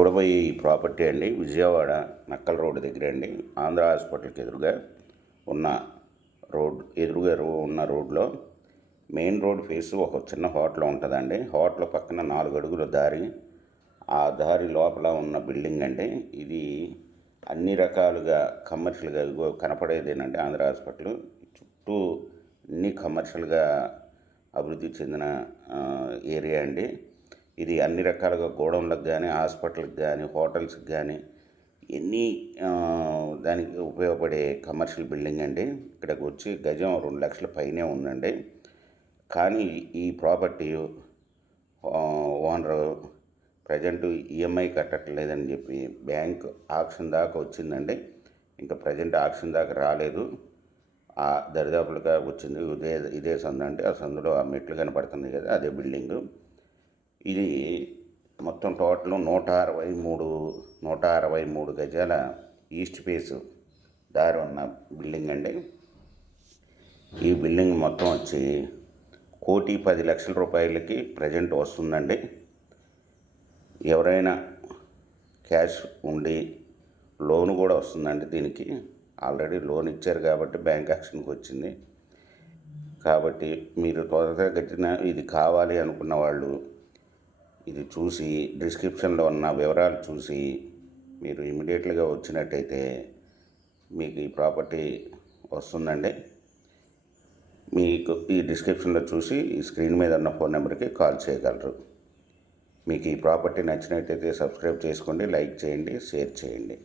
చూడబోయే ఈ ప్రాపర్టీ అండి విజయవాడ నక్కల రోడ్డు దగ్గర అండి, ఆంధ్ర హాస్పిటల్కి ఎదురుగా ఉన్న ఉన్న రోడ్లో మెయిన్ రోడ్ ఫేస్ ఒక చిన్న హోటల్ ఉంటుందండి. హోటల్ పక్కన 4 అడుగుల దారి, ఆ దారి లోపల ఉన్న బిల్డింగ్ అండి. ఇది అన్ని రకాలుగా కమర్షియల్గా కనపడేదేనండి ఆంధ్ర హాస్పిటల్ చుట్టూ అన్ని కమర్షియల్గా అభివృద్ధి చెందిన ఏరియా అండి. ఇది అన్ని రకాలుగా గోడౌన్లకు కానీ, హాస్పిటల్కి కానీ, హోటల్స్కి కానీ ఎన్ని దానికి ఉపయోగపడే కమర్షియల్ బిల్డింగ్ అండి. ఇక్కడికి వచ్చి గజం 2 లక్షల పైనే ఉందండి. కానీ ఈ ప్రాపర్టీ ఓనరు ప్రజెంట్ ఈఎంఐ కట్టట్లేదని చెప్పి బ్యాంక్ ఆక్షన్ దాకా వచ్చిందండి. ఇంకా ప్రజెంట్ ఆక్షన్ దాకా రాలేదు, ఆ దరిదాపులుగా వచ్చింది. ఇదే సందు అంటే ఆ సందులో ఆ మెట్లు కనపడుతుంది కదా, అదే బిల్డింగు. ఇది మొత్తం టోటల్ 163 గజాల ఈస్ట్ ఫేస్ దారి ఉన్న బిల్డింగ్ అండి. ఈ బిల్డింగ్ మొత్తం వచ్చి 1,10,00,000 రూపాయలకి ప్రజెంట్ వస్తుందండి. ఎవరైనా క్యాష్ ఉండి లోన్ కూడా వస్తుందండి. దీనికి ఆల్రెడీ లోన్ ఇచ్చారు కాబట్టి బ్యాంక్ యాక్షన్కి వచ్చింది. కాబట్టి మీరు త్వరగా కట్టిన ఇది కావాలి అనుకున్న వాళ్ళు ఇది చూసి డిస్క్రిప్షన్లో ఉన్న వివరాలు చూసి మీరు ఇమీడియట్గా వచ్చినట్టయితే మీకు ఈ ప్రాపర్టీ వస్తుందండి. మీకు ఈ డిస్క్రిప్షన్లో చూసి ఈ స్క్రీన్ మీద ఉన్న ఫోన్ నెంబర్కి కాల్ చేయగలరు. మీకు ఈ ప్రాపర్టీ నచ్చినట్టయితే సబ్స్క్రైబ్ చేసుకోండి, లైక్ చేయండి, షేర్ చేయండి.